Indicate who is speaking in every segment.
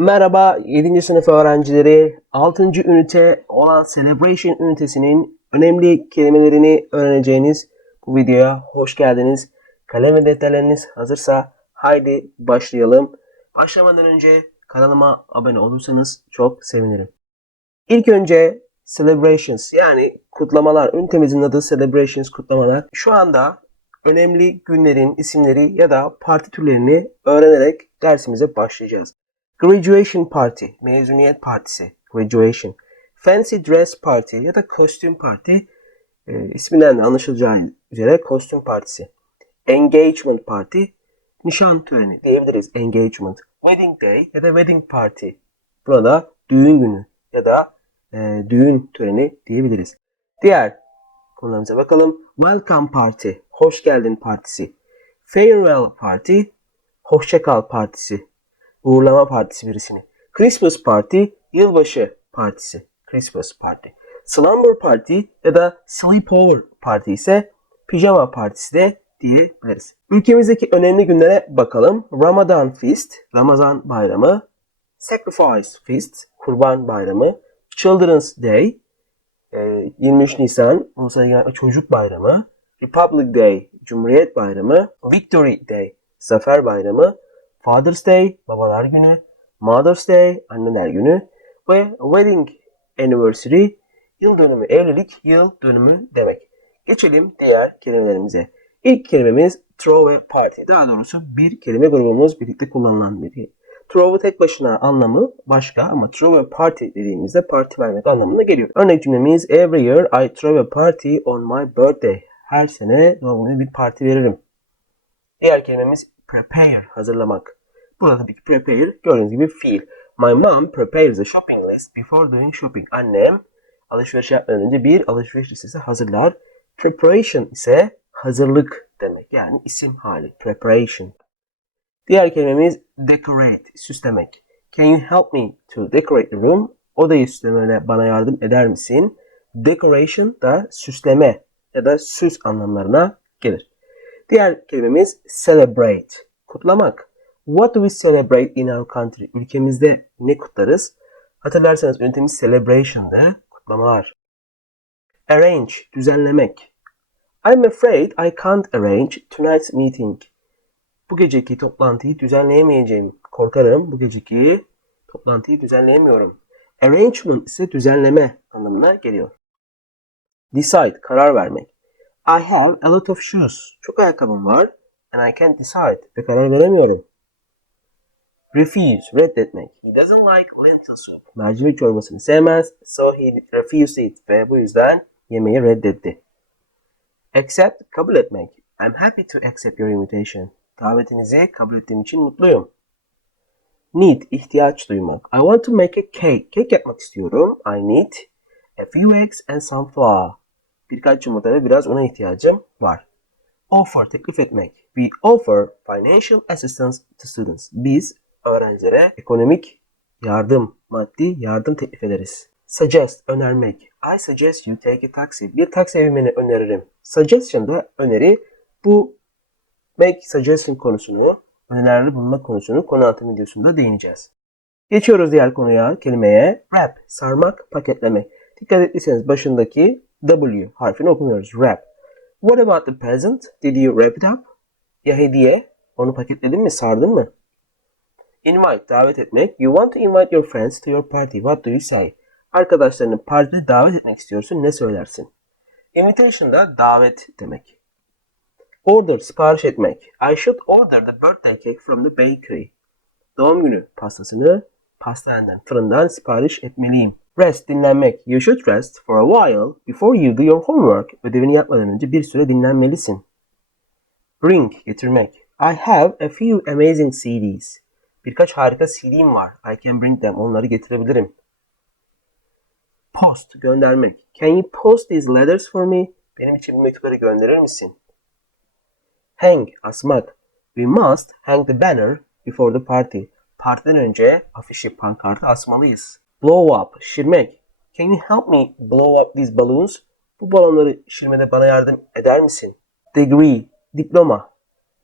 Speaker 1: Merhaba 7. sınıf öğrencileri. 6. ünite olan Celebration ünitesinin önemli kelimelerini öğreneceğiniz bu videoya hoş geldiniz. Kalem ve defterleriniz hazırsa haydi başlayalım. Başlamadan önce kanalıma abone olursanız çok sevinirim. İlk önce celebrations yani kutlamalar. Ünitemizin adı celebrations kutlamalar. Şu anda önemli günlerin isimleri ya da parti türlerini öğrenerek dersimize başlayacağız. Graduation Party, mezuniyet partisi, graduation. Fancy Dress Party ya da kostüm parti, e, isminden de anlaşılacağı üzere kostüm partisi. Engagement Party, nişan töreni diyebiliriz, engagement. Wedding Day ya da wedding party. Burada düğün günü ya da e, düğün töreni diyebiliriz. Diğer konularımıza bakalım. Welcome Party, hoş geldin partisi. Farewell Party, hoşça kal partisi uğurlama partisi birisini. Christmas Party, yılbaşı partisi. Christmas Party. Slumber Party ya da Sleepover Party ise pijama partisi de diyebiliriz. Ülkemizdeki önemli günlere bakalım. Ramadan Feast, Ramazan Bayramı. Sacrifice Feast, Kurban Bayramı. Children's Day, e, 23 Nisan, Ulusal Egemenlik ve Çocuk Bayramı. Republic Day, Cumhuriyet Bayramı. Victory Day, Zafer Bayramı. Father's Day, babalar günü, Mother's Day, anneler günü ve Wedding Anniversary, yıl dönümü, evlilik yıl dönümü demek. Geçelim diğer kelimelerimize. İlk kelimemiz throw a party. Daha doğrusu bir kelime grubumuz birlikte kullanılan bir Throw'u tek başına anlamı başka ama throw a party dediğimizde parti vermek anlamına geliyor. Örnek cümlemiz Every year I throw a party on my birthday. Her sene doğum günü bir parti veririm. Diğer kelimemiz prepare, hazırlamak. Burada tabii ki prepare gördüğünüz gibi fiil. My mom prepares a shopping list before doing shopping. Annem alışveriş yapmadan önce bir alışveriş listesi hazırlar. Preparation ise hazırlık demek. Yani isim hali. Preparation. Diğer kelimemiz decorate, süslemek. Can you help me to decorate the room? Odayı süslemene bana yardım eder misin? Decoration da süsleme ya da süs anlamlarına gelir. Diğer kelimemiz celebrate, kutlamak. What do we celebrate in our country? Ülkemizde ne kutlarız? Hatırlarsanız ünitemiz celebration'da kutlamalar. Arrange, düzenlemek. I'm afraid I can't arrange tonight's meeting. Bu geceki toplantıyı düzenleyemeyeceğim. Korkarım bu geceki toplantıyı düzenleyemiyorum. Arrangement ise düzenleme anlamına geliyor. Decide, karar vermek. I have a lot of shoes. Çok ayakkabım var and I can't decide ve karar veremiyorum. Refuse, reddetmek. He doesn't like lentil soup. Mercimek çorbasını sevmez, so he refused it ve bu yüzden yemeği reddetti. Accept, kabul etmek. I'm happy to accept your invitation. Davetinizi kabul ettiğim için mutluyum. Need, ihtiyaç duymak. I want to make a cake. Kek yapmak istiyorum. I need a few eggs and some flour. Birkaç yumurta ve biraz una ihtiyacım var. Offer, teklif etmek. We offer financial assistance to students. Biz öğrencilere ekonomik yardım, maddi yardım teklif ederiz. Suggest, önermek. I suggest you take a taxi. Bir taksi binmeni öneririm. Suggestion da öneri. Bu make suggestion konusunu, önerilerde bulunmak konusunu konu altı videosunda değineceğiz. Geçiyoruz diğer konuya, kelimeye. Wrap, sarmak, paketlemek. Dikkat ettiyseniz başındaki W harfini okumuyoruz. Wrap. What about the present? Did you wrap it up? Ya hediye? Onu paketledin mi? Sardın mı? Invite, davet etmek. You want to invite your friends to your party. What do you say? Arkadaşlarını partide davet etmek istiyorsun. Ne söylersin? Invitation da davet demek. Order, sipariş etmek. I should order the birthday cake from the bakery. Doğum günü pastasını pastaneden, fırından sipariş etmeliyim. Rest, dinlenmek. You should rest for a while before you do your homework. Ödevini yapmadan önce bir süre dinlenmelisin. Bring, getirmek. I have a few amazing CDs. Birkaç harika CD'm var. I can bring them. Onları getirebilirim. Post, göndermek. Can you post these letters for me? Benim için bu mektupları gönderir misin? Hang, asmak. We must hang the banner before the party. Partiden önce afişi, pankartı asmalıyız. Blow up, şişirmek. Can you help me blow up these balloons? Bu balonları şişirmede bana yardım eder misin? Degree, diploma.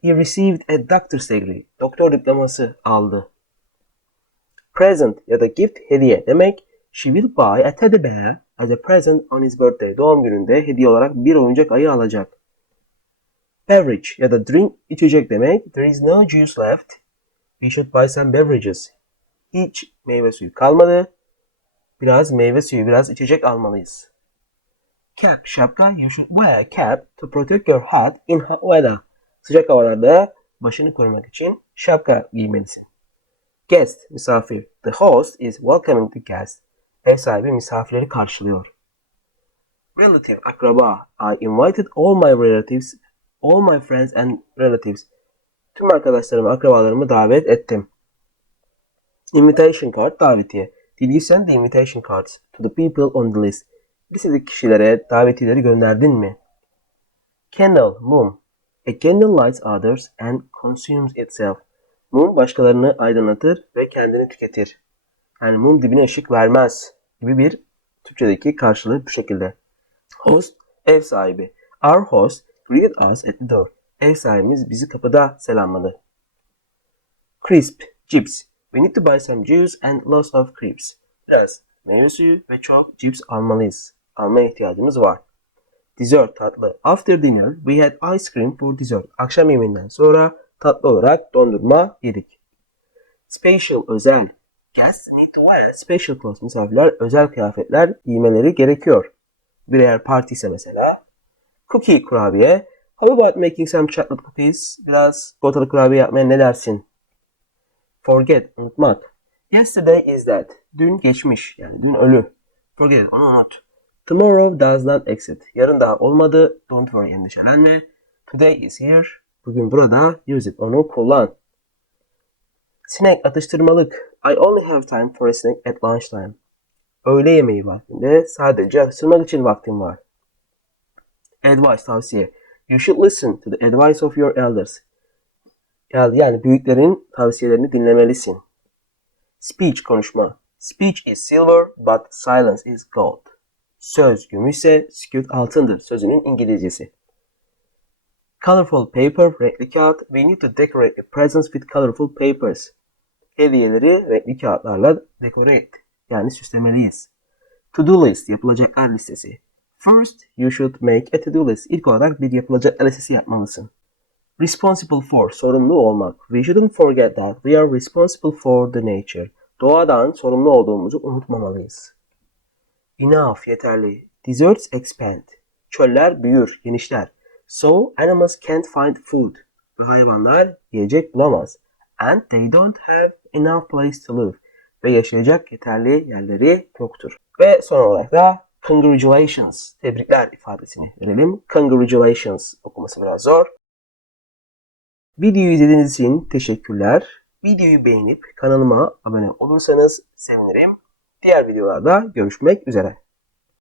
Speaker 1: He received a doctor's degree. Doktor diploması aldı. Present ya da gift hediye demek. She will buy a teddy bear as a present on his birthday. Doğum gününde hediye olarak bir oyuncak ayı alacak. Beverage ya da drink içecek demek. There is no juice left. We should buy some beverages. Hiç meyve suyu kalmadı. Biraz meyve suyu, biraz içecek almalıyız. Cap, şapka. You should wear a cap to protect your head in hot weather. Sıcak havalarda başını korumak için şapka giymelisin. Guest, misafir. The host is welcoming the guest. Ev sahibi misafirleri karşılıyor. Relative, akraba. I invited all my relatives, all my friends and relatives. Tüm arkadaşlarımı, akrabalarımı davet ettim. Invitation card, davetiye. Did you send the invitation cards to the people on the list? Listedeki kişilere davetiyeleri gönderdin mi? Candle, mum. A candle lights others and consumes itself. Mum başkalarını aydınlatır ve kendini tüketir. Yani mum dibine ışık vermez gibi bir Türkçedeki karşılığı bu şekilde. Host, ev sahibi. Our host greeted us at the door. Ev sahibimiz bizi kapıda selamladı. Crisp, chips. We need to buy some juice and lots of crisps. Biraz meyve suyu ve çok cips almalıyız. Almaya ihtiyacımız var. Dessert tatlı. After dinner we had ice cream for dessert. Akşam yemeğinden sonra tatlı olarak dondurma yedik. Special özel. Guests need to wear special clothes. Misafirler özel kıyafetler giymeleri gerekiyor. Bir eğer parti ise mesela. Cookie kurabiye. How about making some chocolate cookies? Biraz çikolatalı kurabiye yapmaya ne dersin? Forget, unutmak. Yesterday is dead. Dün geçmiş, yani dün ölü. Forget onu unut. Tomorrow does not exist. Yarın daha olmadı. Don't worry, endişelenme. Today is here. Bugün burada. Use it, onu kullan. Snack, atıştırmalık. I only have time for a snack at lunchtime. Öğle yemeği vaktinde sadece atıştırmak için vaktim var. Advice, tavsiye. You should listen to the advice of your elders. Yani, yani büyüklerin tavsiyelerini dinlemelisin. Speech konuşma. Speech is silver but silence is gold. Söz gümüşse sükut altındır. Sözünün İngilizcesi. Colorful paper, renkli kağıt. We need to decorate the presents with colorful papers. Hediyeleri renkli kağıtlarla dekore et. Yani süslemeliyiz. To-do list, yapılacaklar listesi. First, you should make a to-do list. İlk olarak bir yapılacaklar listesi yapmalısın. Responsible for, sorumlu olmak. We shouldn't forget that we are responsible for the nature. Doğadan sorumlu olduğumuzu unutmamalıyız. Enough, yeterli. Deserts expand. Çöller büyür, genişler. So animals can't find food. Ve hayvanlar yiyecek bulamaz. And they don't have enough place to live. Ve yaşayacak yeterli yerleri yoktur. Ve son olarak da congratulations, tebrikler ifadesini verelim. Congratulations okuması biraz zor. Videoyu izlediğiniz için teşekkürler. Videoyu beğenip kanalıma abone olursanız sevinirim. Diğer videolarda görüşmek üzere.